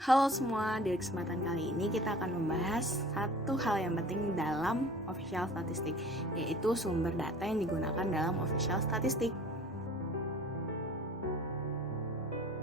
Halo semua, di kesempatan kali ini kita akan membahas satu hal yang penting dalam official statistik, yaitu sumber data yang digunakan dalam official statistik.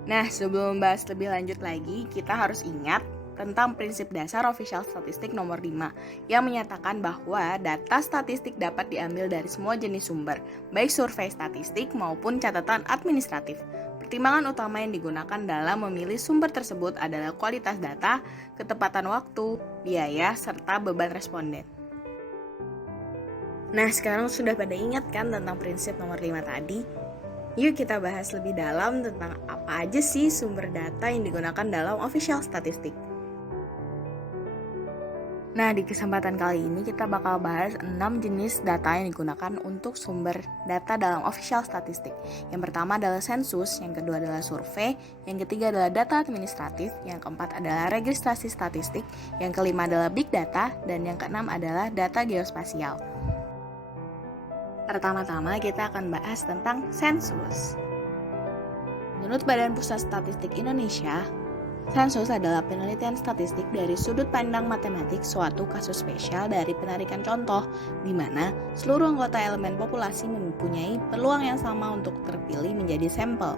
Nah, sebelum membahas lebih lanjut lagi, kita harus ingat tentang prinsip dasar official statistik nomor 5 yang menyatakan bahwa data statistik dapat diambil dari semua jenis sumber, baik survei statistik maupun catatan administratif. Pertimbangan utama yang digunakan dalam memilih sumber tersebut adalah kualitas data, ketepatan waktu, biaya, serta beban responden. Nah, sekarang sudah pada ingat kan tentang prinsip nomor 5 tadi? Yuk kita bahas lebih dalam tentang apa aja sih sumber data yang digunakan dalam official statistik. Nah, di kesempatan kali ini kita bakal bahas 6 jenis data yang digunakan untuk sumber data dalam official statistik. Yang pertama adalah sensus, yang kedua adalah survei, yang ketiga adalah data administratif, yang keempat adalah registrasi statistik, yang kelima adalah big data, dan yang keenam adalah data geospasial. Pertama-tama kita akan bahas tentang sensus. Menurut Badan Pusat Statistik Indonesia, sensus adalah penelitian statistik dari sudut pandang matematik suatu kasus spesial dari penarikan contoh, di mana seluruh anggota elemen populasi mempunyai peluang yang sama untuk terpilih menjadi sampel.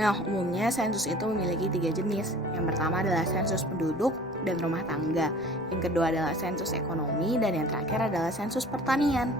Nah, umumnya sensus itu memiliki 3 jenis. Yang pertama adalah sensus penduduk dan rumah tangga. Yang kedua adalah sensus ekonomi, dan yang terakhir adalah sensus pertanian.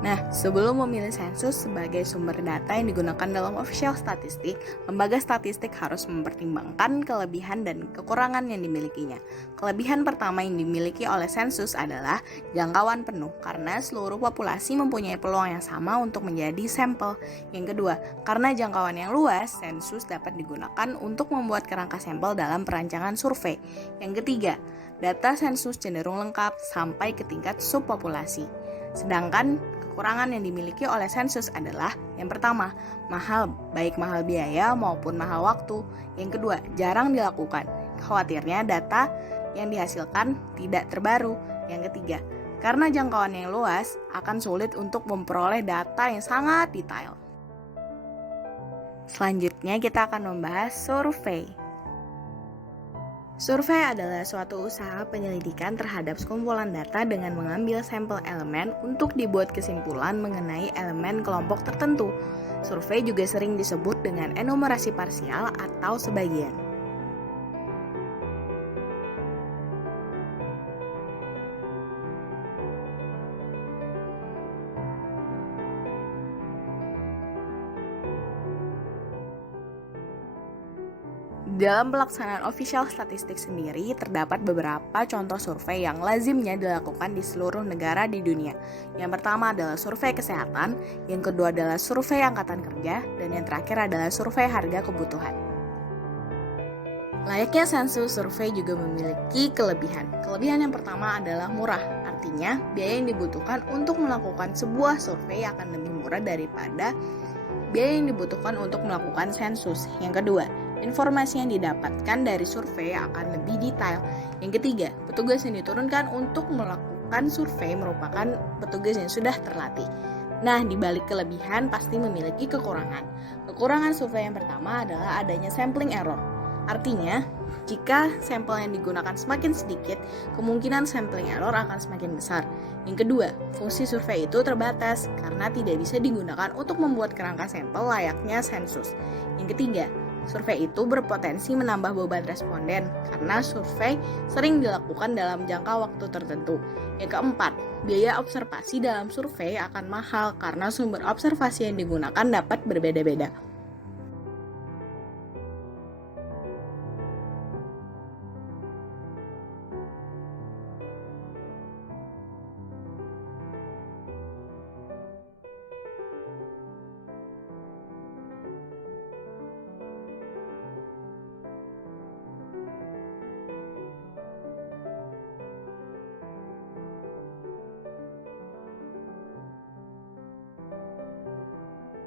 Nah, sebelum memilih sensus sebagai sumber data yang digunakan dalam official statistik, lembaga statistik harus mempertimbangkan kelebihan dan kekurangan yang dimilikinya. Kelebihan pertama yang dimiliki oleh sensus adalah jangkauan penuh, karena seluruh populasi mempunyai peluang yang sama untuk menjadi sampel. Yang kedua, karena jangkauan yang luas, sensus dapat digunakan untuk membuat kerangka sampel dalam perancangan survei. Yang ketiga, data sensus cenderung lengkap sampai ke tingkat subpopulasi. Sedangkan kekurangan yang dimiliki oleh sensus adalah yang pertama, mahal, baik mahal biaya maupun mahal waktu. Yang kedua, jarang dilakukan. Khawatirnya data yang dihasilkan tidak terbaru. Yang ketiga, karena jangkauan yang luas akan sulit untuk memperoleh data yang sangat detail. Selanjutnya kita akan membahas survei. Survei adalah suatu usaha penyelidikan terhadap sekumpulan data dengan mengambil sampel elemen untuk dibuat kesimpulan mengenai elemen kelompok tertentu. Survei juga sering disebut dengan enumerasi parsial atau sebagian. Dalam pelaksanaan official statistik sendiri, terdapat beberapa contoh survei yang lazimnya dilakukan di seluruh negara di dunia. Yang pertama adalah survei kesehatan, yang kedua adalah survei angkatan kerja, dan yang terakhir adalah survei harga kebutuhan. Layaknya sensus, survei juga memiliki kelebihan. Kelebihan yang pertama adalah murah, artinya biaya yang dibutuhkan untuk melakukan sebuah survei akan lebih murah daripada biaya yang dibutuhkan untuk melakukan sensus. Yang kedua, informasi yang didapatkan dari survei akan lebih detail. Yang ketiga, petugas yang diturunkan untuk melakukan survei merupakan petugas yang sudah terlatih. Nah, di balik kelebihan pasti memiliki kekurangan. Kekurangan survei yang pertama adalah adanya sampling error. Artinya, jika sampel yang digunakan semakin sedikit, kemungkinan sampling error akan semakin besar. Yang kedua, fungsi survei itu terbatas karena tidak bisa digunakan untuk membuat kerangka sampel layaknya sensus. Yang ketiga, survei itu berpotensi menambah beban responden karena survei sering dilakukan dalam jangka waktu tertentu. Yang keempat, biaya observasi dalam survei akan mahal karena sumber observasi yang digunakan dapat berbeda-beda.